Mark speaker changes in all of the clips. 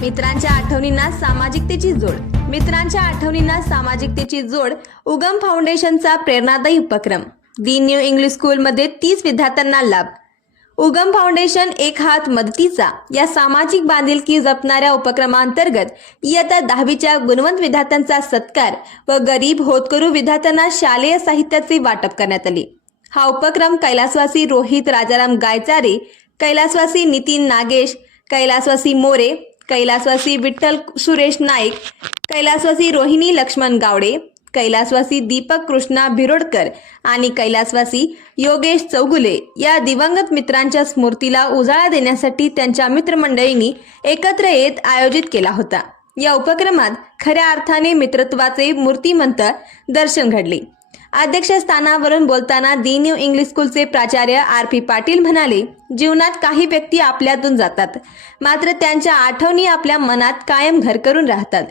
Speaker 1: मित्रांच्या आठवणींना सामाजिकतेची जोड. मित्रांच्या आठवणींना सामाजिकतेची जोड उगम फाउंडेशनचा प्रेरणादायी उपक्रम. दी न्यू इंग्लिश स्कूलमध्ये तीस विद्यार्थ्यांना लाभ. उगम फाउंडेशन एक हात मदतीचा या सामाजिक बांधिलकी जपणाऱ्या उपक्रमांतर्गत इयत्ता दहावीच्या गुणवंत विद्यार्थ्यांचा सत्कार व गरीब होतकरू विद्यार्थ्यांना शालेय साहित्याचे वाटप करण्यात आले. हा उपक्रम कैलासवासी रोहित राजाराम गायचारे कैलासवासी नितीन नागेश कैलासवासी मोरे कैलासवासी विठ्ठल सुरेश नाईक कैलासवासी रोहिणी लक्ष्मण गावडे कैलासवासी दीपक कृष्णा भिरोडकर आणि कैलासवासी योगेश चौगुले या दिवंगत मित्रांच्या स्मृतीला उजाळा देण्यासाठी त्यांच्या मित्रमंडळींनी एकत्र येत आयोजित केला होता. या उपक्रमात खऱ्या अर्थाने मित्रत्वाचे मूर्तिमंत दर्शन घडले. अध्यक्षस्थानावरून बोलताना दी न्यू इंग्लिश स्कूलचे प्राचार्य आर पी पाटील म्हणाले जीवनात काही व्यक्ती आपल्यातून जातात. मात्र त्यांच्या आठवणी आपल्या मनात कायम घर करून राहतात.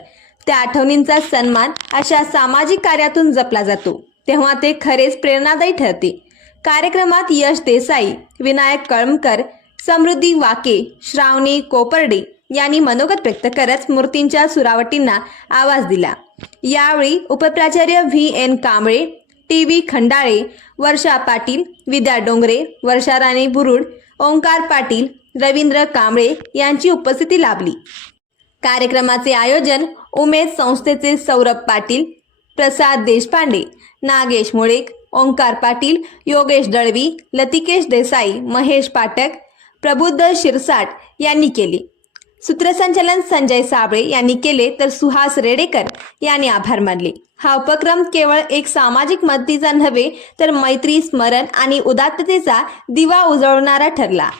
Speaker 1: त्या आठवणींचा सन्मान अशा सामाजिक कार्यातून जपला जातो. तेव्हा ते खरेच प्रेरणादायी ठरते. कार्यक्रमात यश देसाई विनायक कळमकर समृद्धी वाके श्रावणी कोपर्डे यांनी मनोगत व्यक्त करत मूर्तींच्या सुरावटींना आवाज दिला. यावेळी उपप्राचार्य V N Kamble T V Khandale Varsha Patil Vidya Dongare Varsha Rane Burud Omkar Patil Ravindra Kamble यांची उपस्थिती लाभली. कार्यक्रमाचे आयोजन उमेद संस्थेचे सौरभ पाटील प्रसाद देशपांडे नागेश मुळेक ओंकार पाटील योगेश दळवी लतिकेश देसाई महेश पाठक प्रबुद्ध शिरसाट यांनी केले. सूत्रसंचालन संजय साबळे यांनी केले तर सुहास रेडेकर यांनी आभार मानले. हा उपक्रम केवळ एक सामाजिक मदतीचा नव्हे तर मैत्री स्मरण आणि उदात्ततेचा दिवा उजळवणारा ठरला.